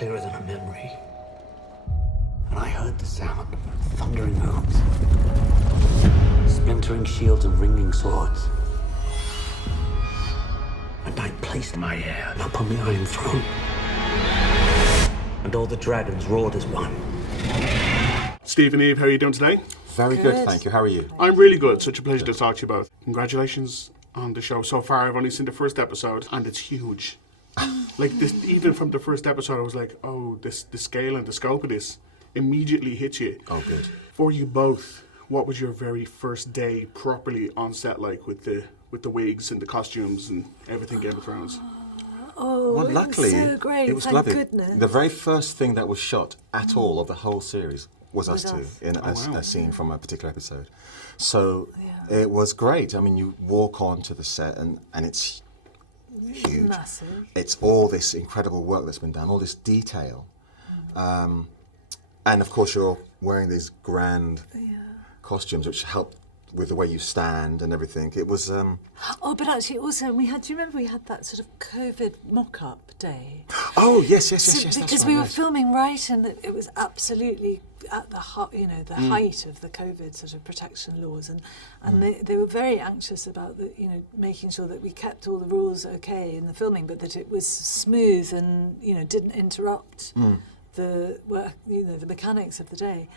clearer than a memory. And I heard the sound of thundering hooves, splintering shields and ringing swords. And I placed my heir upon the Iron Throne. And all the dragons roared as one. Steve and Eve, how are you doing today? Very good, thank you. How are you? I'm really good. Such a pleasure to talk to you both. Congratulations on the show. So far, I've only seen the first episode, and it's huge. Like, this, even from the first episode, I was like, oh, the scale and the scope of this immediately hits you. Oh, good. For you both, what was your very first day properly on set like, with the wigs and the costumes and everything Game of Thrones? Oh, Well, luckily, it was so great. it was Thank lovely. goodness. The very first thing that was shot at all of the whole series was us two in wow. a scene from a particular episode. So it was great. I mean, you walk onto the set and it's huge. Massive. It's all this incredible work that's been done, all this detail. And of course, you're wearing these grand costumes which help with the way you stand and everything. It was... Oh, but actually also, do you remember we had that sort of COVID mock-up day? Oh, yes, Because that's we right, were yes. filming right, and it was absolutely at the height of the COVID sort of protection laws, and they were very anxious about making sure that we kept all the rules okay in the filming, but that it was smooth and didn't interrupt the work, the mechanics of the day,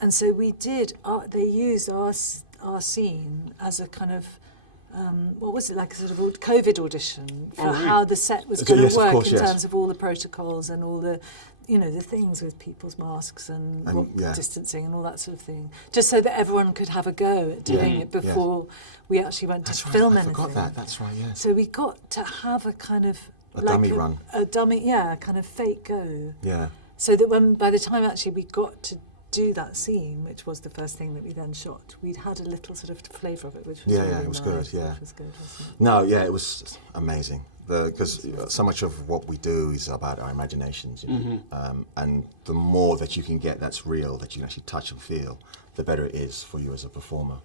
and so we did. They used our scene as a kind of what was it, like a sort of COVID audition for how the set was going to work in terms of all the protocols and all the the things with people's masks and distancing and all that sort of thing, just so that everyone could have a go at doing it before we actually went to film anything. I forgot that. That's right. Yes. So we got to have a kind of dummy run. A dummy, kind of fake go. Yeah. So that by the time actually we got to do that scene, which was the first thing that we then shot, we'd had a little sort of flavour of it, which was really it was nice, good. Yeah, which was good, wasn't it? No, it was amazing. Because so much of what we do is about our imaginations, and the more that you can get that's real, that you can actually touch and feel, the better it is for you as a performer.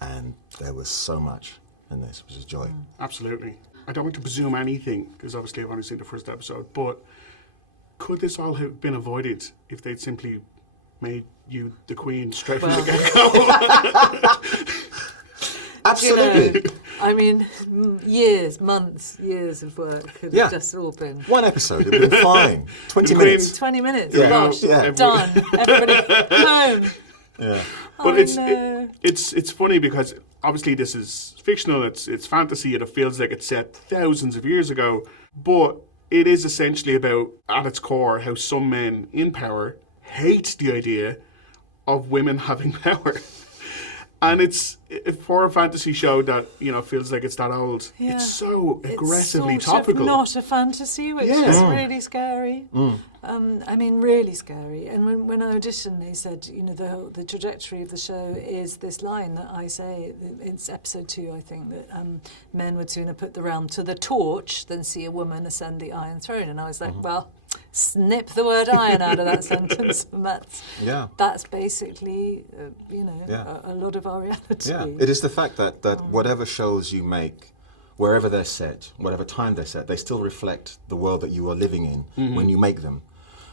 And there was so much in this, which is joy. Absolutely. I don't want to presume anything, because obviously I've only seen the first episode, but could this all have been avoided if they'd simply made you the queen straight from the get-go? Absolutely. I mean, years of work could have just all been... One episode, it would have been fine. 20 minutes. 20 minutes, gosh, done. Everybody home. Yeah. But it's funny because obviously this is fictional, it's fantasy, and it feels like it's set thousands of years ago, but it is essentially about, at its core, how some men in power hate the idea of women having power. And it's for a fantasy show that feels like it's that old. Yeah. It's so aggressively it's sort topical. Of not a fantasy, which is really scary. I mean, really scary. And when I auditioned, they said, the trajectory of the show is this line that I say. It's episode 2, I think, that men would sooner put the realm to the torch than see a woman ascend the Iron Throne. And I was like, well, snip the word iron out of that sentence, and that's basically a lot of our reality. Yeah, it is the fact that whatever shows you make, wherever they're set, whatever time they're set, they still reflect the world that you are living in when you make them.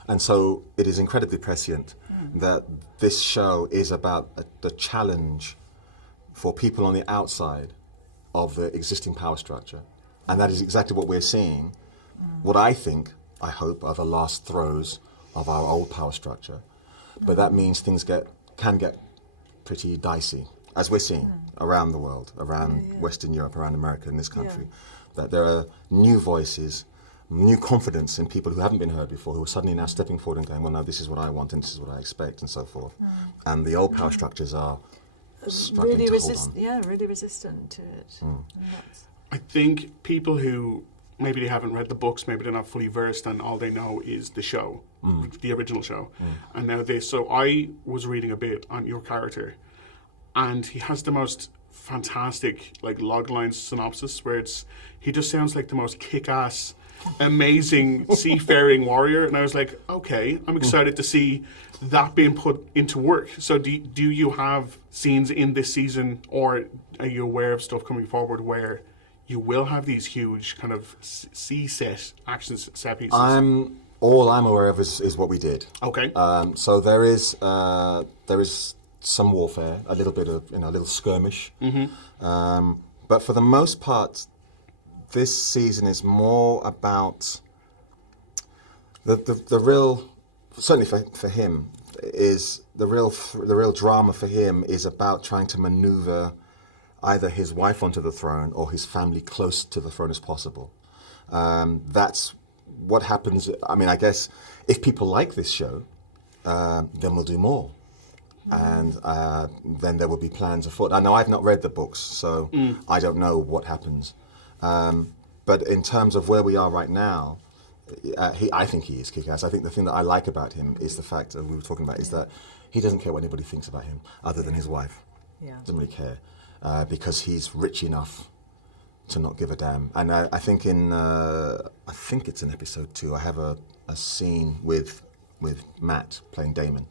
And so it is incredibly prescient that this show is about the challenge for people on the outside of the existing power structure. And that is exactly what we're seeing. What I hope, are the last throes of our old power structure. But that means things can get pretty dicey, as we're seeing around the world, around Western Europe, around America, in this country. That there are new voices, new confidence in people who haven't been heard before, who are suddenly now stepping forward and going, well, no, this is what I want and this is what I expect, and so forth. And the old power structures are struggling to hold on. Yeah, really resistant to it. I think people who maybe they haven't read the books, maybe they're not fully versed, and all they know is the show, the original show. And now this. So I was reading a bit on your character, and he has the most fantastic logline synopsis where he just sounds like the most kick-ass, amazing seafaring warrior. And I was like, okay, I'm excited to see that being put into work. So do you have scenes in this season, or are you aware of stuff coming forward where you will have these huge kind of sea set action set pieces? I'm All I'm aware of is what we did. Okay. So there is some warfare, a little bit of a little skirmish, but for the most part, this season is more about the real. Certainly for him, is the real drama for him is about trying to maneuver either his wife onto the throne or his family close to the throne as possible. That's what happens. I mean, I guess if people like this show, then we'll do more. And then there will be plans afoot. I know I've not read the books, so I don't know what happens. But in terms of where we are right now, I think he is kick-ass. I think the thing that I like about him is the fact that we were talking about is that he doesn't care what anybody thinks about him other than his wife. Yeah. Doesn't really care because he's rich enough to not give a damn. And I think I think it's in episode 2. I have a scene with Matt playing Damon,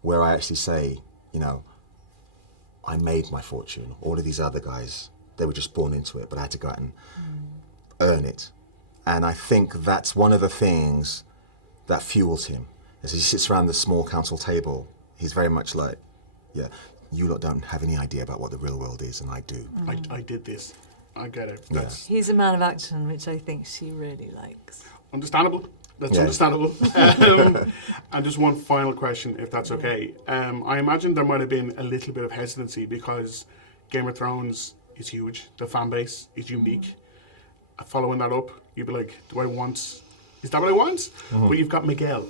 where I actually say, I made my fortune. All of these other guys, they were just born into it, but I had to go out and earn it. And I think that's one of the things that fuels him. As he sits around the small council table, he's very much like, yeah, you lot don't have any idea about what the real world is, and I do. I did this. I get it. Yeah. That's He's a man of action, which I think she really likes. understandable. That's Yeah. understandable. And just one final question, if that's okay. I imagine there might have been a little bit of hesitancy because Game of Thrones is huge. The fan base is unique. Following that up, you'd be like, is that what I want? But you've got Miguel.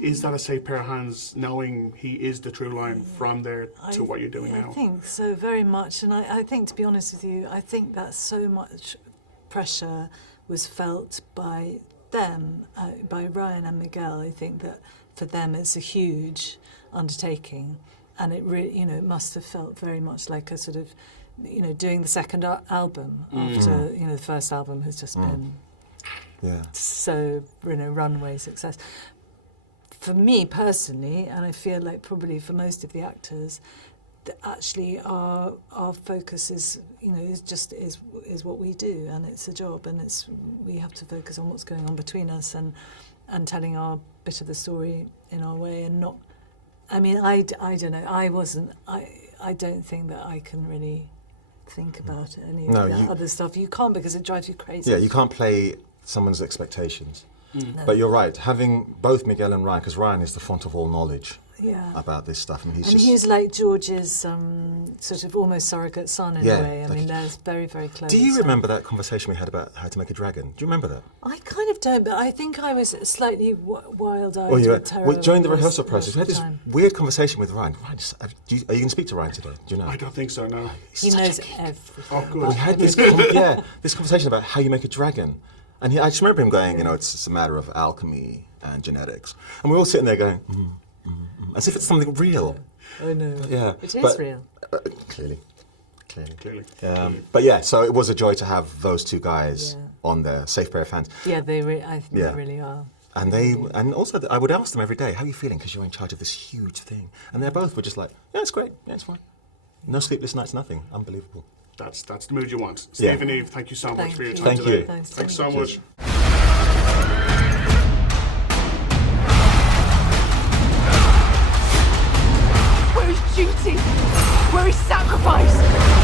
Is that a safe pair of hands, knowing he is the true line from there to what you're doing now? I think so, very much. And I think, to be honest with you, I think that so much pressure was felt by them, by Ryan and Miguel. I think that for them it's a huge undertaking, and it really, it must have felt very much like a sort of, doing the second album after, the first album has just been so, runway success. For me personally, and I feel like probably for most of the actors, that actually our focus is what we do, and it's a job, and we have to focus on what's going on between us and telling our bit of the story in our way, and not. I mean, I don't know. I don't think that I can really think about any of that other stuff. You can't, because it drives you crazy. Yeah, you can't play someone's expectations. No. But you're right, having both Miguel and Ryan, because Ryan is the font of all knowledge about this stuff. And he's like George's sort of almost surrogate son in a way. I mean, they're very, very close. Do you remember that conversation we had about how to make a dragon? Do you remember that? I kind of don't, but I think I was slightly wild-eyed with terror. Well, during the rehearsal process, we had this weird conversation with Ryan. Ryan, are you going to speak to Ryan today? Do you know? I don't think so, no. He knows everything. Oh, good. We had this this conversation about how you make a dragon. And I just remember him going, it's a matter of alchemy and genetics. And we're all sitting there going, as if it's something real. I know. Yeah. It is real. Clearly. Clearly. But so it was a joy to have those two guys on there, safe pair of hands. Yeah, I think they really are. And also I would ask them every day, how are you feeling? Because you're in charge of this huge thing. And they both were just like, yeah, it's great. Yeah, it's fine. No sleepless nights, nothing. Unbelievable. That's the mood you want. Steve and Eve, thank you so much for your time Thank today. you. Thanks so much. Where is duty? Where is sacrifice?